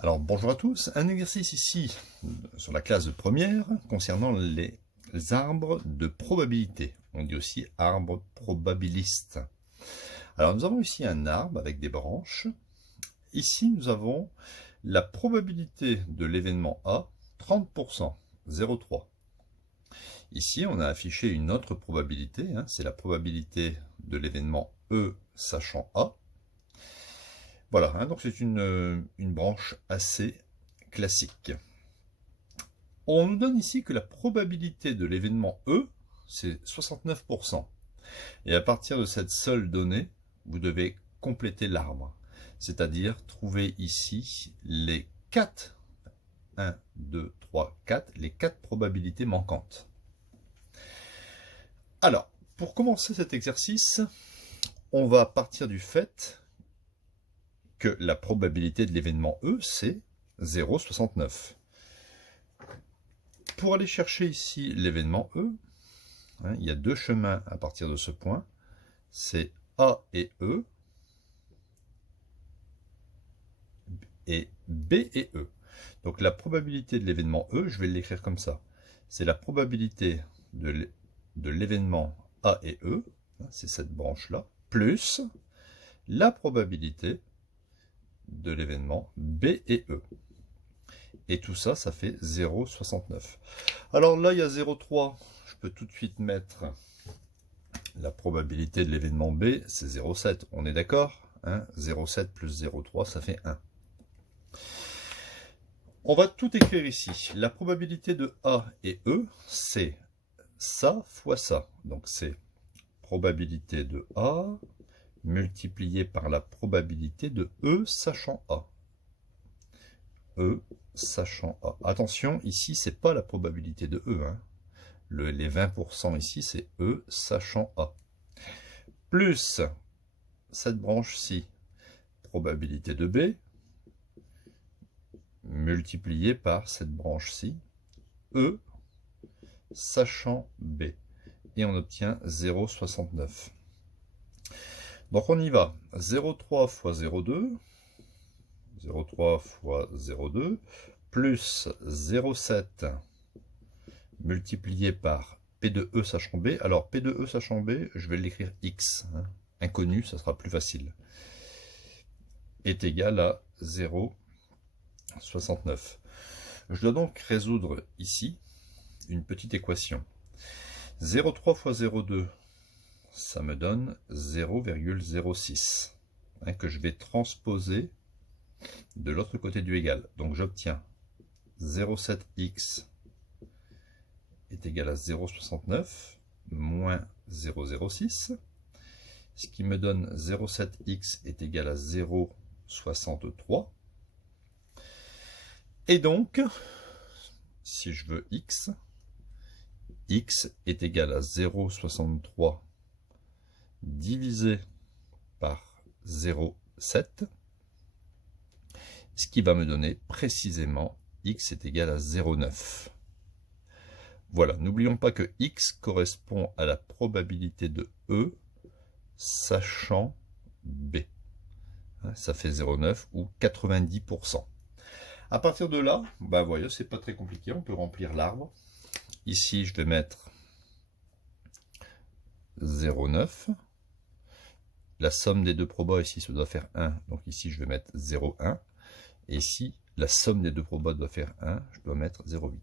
Alors bonjour à tous, un exercice ici sur la classe de première concernant les arbres de probabilité. On dit aussi arbre probabiliste. Alors nous avons ici un arbre avec des branches. Ici nous avons la probabilité de l'événement A, 30%, 0,3. Ici on a affiché une autre probabilité, c'est la probabilité de l'événement E sachant A. Voilà, donc c'est une branche assez classique. On nous donne ici que la probabilité de l'événement E, c'est 69%. Et à partir de cette seule donnée, vous devez compléter l'arbre. C'est-à-dire trouver ici les 4, 1, 2, 3, 4, les 4 probabilités manquantes. Alors, pour commencer cet exercice, on va partir du fait que la probabilité de l'événement E, c'est 0,69. Pour aller chercher ici l'événement E, il y a deux chemins à partir de ce point, c'est A et E, et B et E. Donc la probabilité de l'événement E, je vais l'écrire comme ça. C'est la probabilité de l'événement A et E, c'est cette branche-là, plus la probabilité de l'événement B et E. Et tout ça, ça fait 0,69. Alors là, il y a 0,3. Je peux tout de suite mettre la probabilité de l'événement B, c'est 0,7. On est d'accord, 0,7 plus 0,3, ça fait 1. On va tout écrire ici. La probabilité de A et E, c'est ça fois ça. Donc c'est probabilité de A multiplié par la probabilité de E sachant A. E sachant A. Attention, ici, c'est pas la probabilité de E. Les 20% ici, c'est E sachant A. Plus cette branche-ci, probabilité de B, multipliée par cette branche-ci, E sachant B. Et on obtient 0,69. Donc on y va. 0,3 fois 0,2. 0,3 fois 0,2 plus 0,7 multiplié par P de E sachant B. Alors P de E sachant B, je vais l'écrire X. Inconnu, ça sera plus facile. Est égal à 0,69. Je dois donc résoudre ici une petite équation. 0,3 fois 0,2, ça me donne 0,06 que je vais transposer de l'autre côté du égal. Donc j'obtiens 0,7x est égal à 0,69 moins 0,06, ce qui me donne 0,7x est égal à 0,63. Et donc, si je veux x est égal à 0,63 divisé par 0,7, ce qui va me donner précisément x est égal à 0,9. Voilà, n'oublions pas que x correspond à la probabilité de E sachant B. Ça fait 0,9 ou 90%. À partir de là, voyez, c'est pas très compliqué, on peut remplir l'arbre. Ici, je vais mettre 0,9. La somme des deux probas ici, ça doit faire 1. Donc ici, je vais mettre 0,1. Et ici, la somme des deux probas doit faire 1. Je dois mettre 0,8.